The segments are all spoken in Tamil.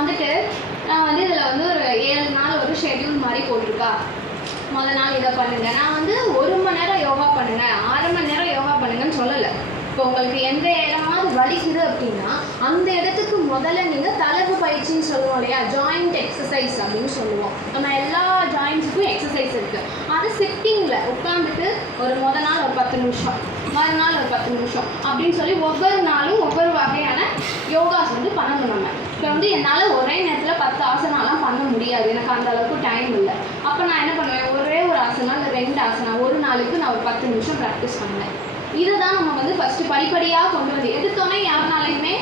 நான் இதில் ஒரு 7 நாள் ஒரு ஷெட்யூல் மாதிரி போட்டிருக்கா. முதல் நாள் இதை பண்ணுங்கள். நான் 1 மணி நேரம் யோகா பண்ணுங்கள், 6 மணி நேரம் யோகா பண்ணுங்கன்னு சொல்லலை. இப்போ உங்களுக்கு எந்த இடமாவது வலிக்குது அப்படின்னா அந்த இடத்துக்கு முதல்ல நீங்கள் தலகு பயிற்சின்னு சொல்லுவோம் இல்லையா, ஜாயிண்ட் எக்ஸசைஸ் அப்படின்னு சொல்லுவோம். நம்ம எல்லா ஜாயிண்ட்ஸுக்கும் எக்ஸசைஸ் இருக்குது. அது சிட்டிங்கில் உட்காந்துட்டு முதல் நாள் ஒரு 10 நிமிஷம், மறுநாள் ஒரு 10 நிமிஷம் அப்படின்னு சொல்லி ஒவ்வொரு நாளும் ஒவ்வொரு வகையான யோகாஸ் பண்ணணும். நம்ம இப்போ என்னால் ஒரே நேரத்தில் 10 ஆசனாலாம் பண்ண முடியாது, எனக்கு அந்த அளவுக்கு டைம் இல்லை. அப்போ நான் என்ன பண்ணுவேன், ஒரே ஒரு ஆசனா இல்லை 2 ஆசனா ஒரு நாளுக்கு நான் ஒரு 10 நிமிஷம் ப்ராக்டிஸ் பண்ணுவேன். இதை தான் நம்ம ஃபஸ்ட்டு படிப்படியாக கொண்டு வந்து எடுத்தோன்னே யாருனாலையுமே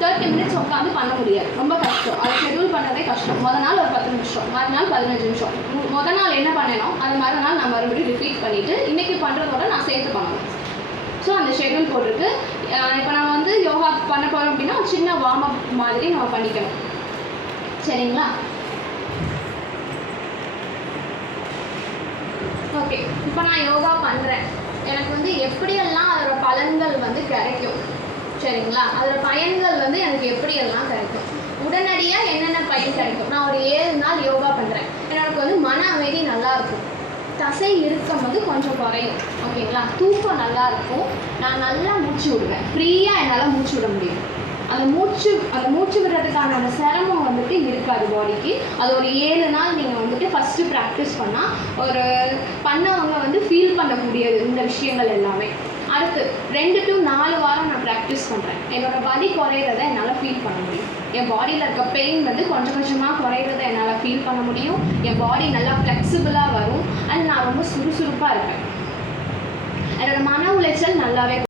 30 மினிட்ஸ் உட்காந்து பண்ண முடியாது, ரொம்ப கஷ்டம். அதை ஷெட்யூல் பண்ணுறதே கஷ்டம். முதல் நாள் ஒரு 10 நிமிஷம், மறுநாள் 15 நிமிஷம். முதல் நாள் என்ன பண்ணணும் அதை மறுநாள் நான் மறுபடியும் ரிப்பீட் பண்ணிவிட்டு இன்றைக்கி பண்ணுறதோட நான் சேர்த்து பண்ணணும். ஸோ அந்த ஷெட்யூல் போட்டிருக்கு. இப்போ நம்ம யோகா பண்ண போகிறோம் அப்படின்னா ஒரு சின்ன வார்ம் அப் மாதிரி நம்ம பண்ணிக்கணும். சரிங்களா? ஓகே, இப்போ நான் யோகா பண்ணுறேன், எனக்கு எப்படியெல்லாம் அதோட பலன்கள் கிடைக்கும். சரிங்களா? அதோட பயன்கள் எனக்கு எப்படியெல்லாம் கிடைக்கும், உடனடியாக என்னென்ன பயன் கிடைக்கும். நான் ஒரு 7 நாள் யோகா பண்ணுறேன், எனக்கு மன அமைதி நல்லாயிருக்கும், தசை இறுக்கம் கொஞ்சம் குறையும். ஓகேங்களா? தூக்கம் நல்லா இருக்கும், நான் நல்லா மூச்சு விடுவேன், ஃப்ரீயாக என்னால் மூச்சு விட முடியும். அந்த மூச்சு விடுறதுக்கான அந்த சிரமம் இருக்காது பாடிக்கு. அது ஒரு 7 நாள் நீங்கள் ஃபஸ்ட்டு ப்ராக்டிஸ் பண்ணால் பண்ணவங்க ஃபீல் பண்ணக்கூடியது இந்த விஷயங்கள் எல்லாமே. அடுத்து 2 to 4 வாரம் நான் ப்ராக்டிஸ் பண்ணுறேன், என்னோடய வலி குறையிறத என்னால் ஃபீல் பண்ண முடியும். என் பாடியில் இருக்க பெயின் கொஞ்சம் கொஞ்சமாக குறையிறத என்னால் ஃபீல் பண்ண முடியும். என் பாடி நல்லா ஃப்ளெக்சிபிளாக வரும், அண்ட் நான் ரொம்ப சுறுசுறுப்பாக இருப்பேன். என்னோடய மன உளைச்சல் நல்லாவே